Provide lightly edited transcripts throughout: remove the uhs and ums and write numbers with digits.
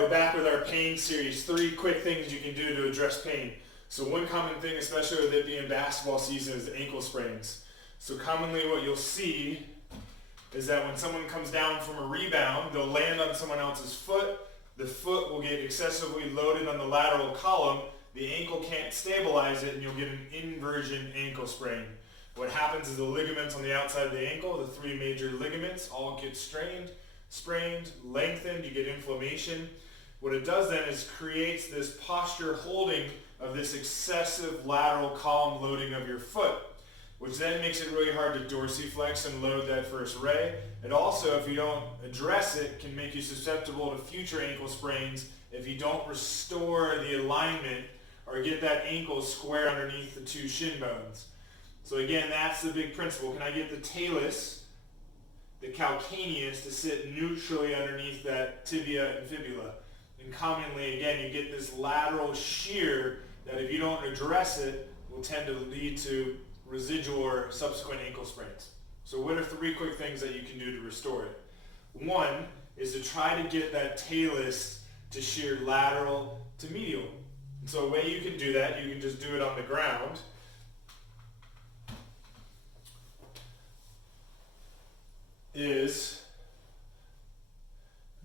we're back with our pain series. 3 quick things you can do to address pain. So one common thing, especially with it being basketball season, is ankle sprains. So commonly what you'll see is that when someone comes down from a rebound, they'll land on someone else's foot. The foot will get excessively loaded on the lateral column. The ankle can't stabilize it, and you'll get an inversion ankle sprain. What happens is the ligaments on the outside of the ankle, the 3 major ligaments, all get strained, sprained, lengthened, you get inflammation. What it does then is creates this posture holding of this excessive lateral column loading of your foot, which then makes it really hard to dorsiflex and load that first ray. It also, if you don't address it, can make you susceptible to future ankle sprains if you don't restore the alignment or get that ankle square underneath the 2 shin bones. So again, that's the big principle. Can I get the talus, the calcaneus, to sit neutrally underneath that tibia and fibula? And commonly, again, you get this lateral shear that if you don't address it, will tend to lead to residual or subsequent ankle sprains. So what are 3 quick things that you can do to restore it? One is to try to get that talus to shear lateral to medial. And so a way you can do that, you can just do it on the ground.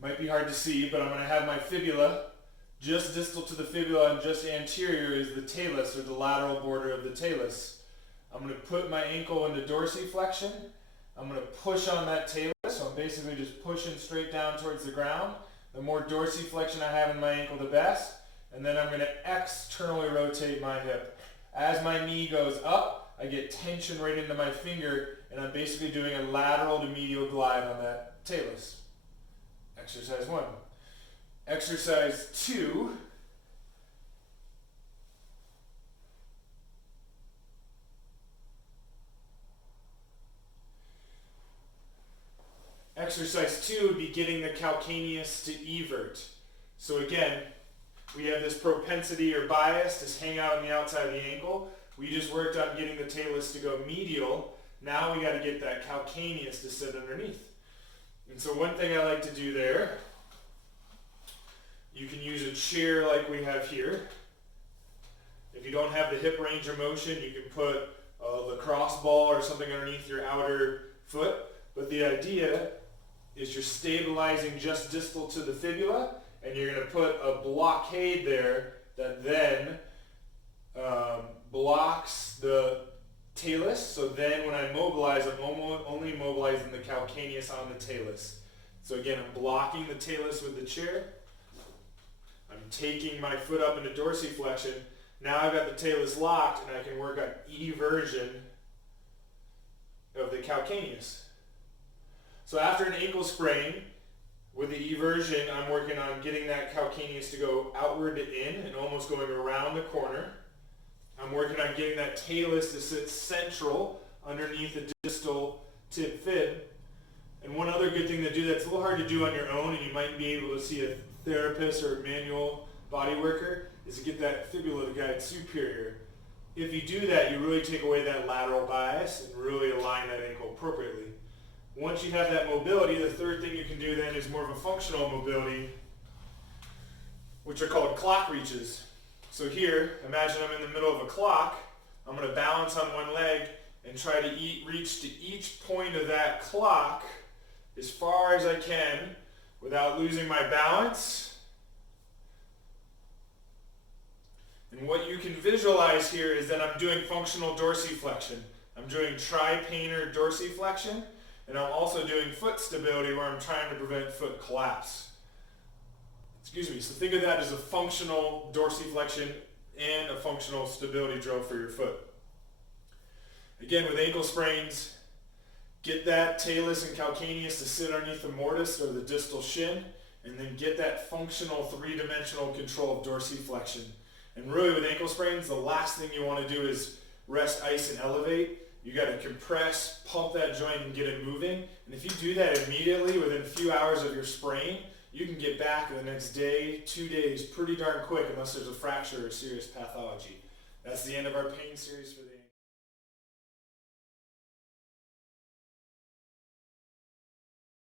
Might be hard to see, but I'm going to have my fibula. Just distal to the fibula and just anterior is the talus, or the lateral border of the talus. I'm going to put my ankle into dorsiflexion. I'm going to push on that talus, so I'm basically just pushing straight down towards the ground. The more dorsiflexion I have in my ankle, the best. And then I'm going to externally rotate my hip. As my knee goes up, I get tension right into my finger, and I'm basically doing a lateral to medial glide on that talus. Exercise 1. Exercise 2. Exercise 2 would be getting the calcaneus to evert. So again, we have this propensity or bias to hang out on the outside of the ankle. We just worked on getting the talus to go medial. Now we got to get that calcaneus to sit underneath. And so one thing I like to do there, you can use a chair like we have here. If you don't have the hip range of motion, you can put a lacrosse ball or something underneath your outer foot. But the idea is you're stabilizing just distal to the fibula, and you're going to put a blockade there that then blocks the talus. So then when I mobilize, I'm only mobilizing the calcaneus on the talus. So again, I'm blocking the talus with the chair. I'm taking my foot up into dorsiflexion. Now I've got the talus locked, and I can work on eversion of the calcaneus. So after an ankle sprain, with the eversion, I'm working on getting that calcaneus to go outward to in and almost going around the corner. I'm working on getting that talus to sit central underneath the distal tib fib. And one other good thing to do that's a little hard to do on your own, and you might be able to see a therapist or a manual body worker, is to get that fibula to guide superior. If you do that, you really take away that lateral bias and really align that ankle appropriately. Once you have that mobility, the third thing you can do then is more of a functional mobility, which are called clock reaches. So here, imagine I'm in the middle of a clock. I'm going to balance on one leg and try to reach to each point of that clock as far as I can without losing my balance. And what you can visualize here is that I'm doing functional dorsiflexion. I'm doing triplanar dorsiflexion, and I'm also doing foot stability where I'm trying to prevent foot collapse. So think of that as a functional dorsiflexion and a functional stability drill for your foot. Again, with ankle sprains, get that talus and calcaneus to sit underneath the mortise or the distal shin, and then get that functional 3-dimensional control of dorsiflexion. And really with ankle sprains, the last thing you want to do is rest, ice, and elevate. You got to compress, pump that joint, and get it moving. And if you do that immediately within a few hours of your sprain, you can get back the next day, 2 days, pretty darn quick, unless there's a fracture or serious pathology. That's the end of our pain series for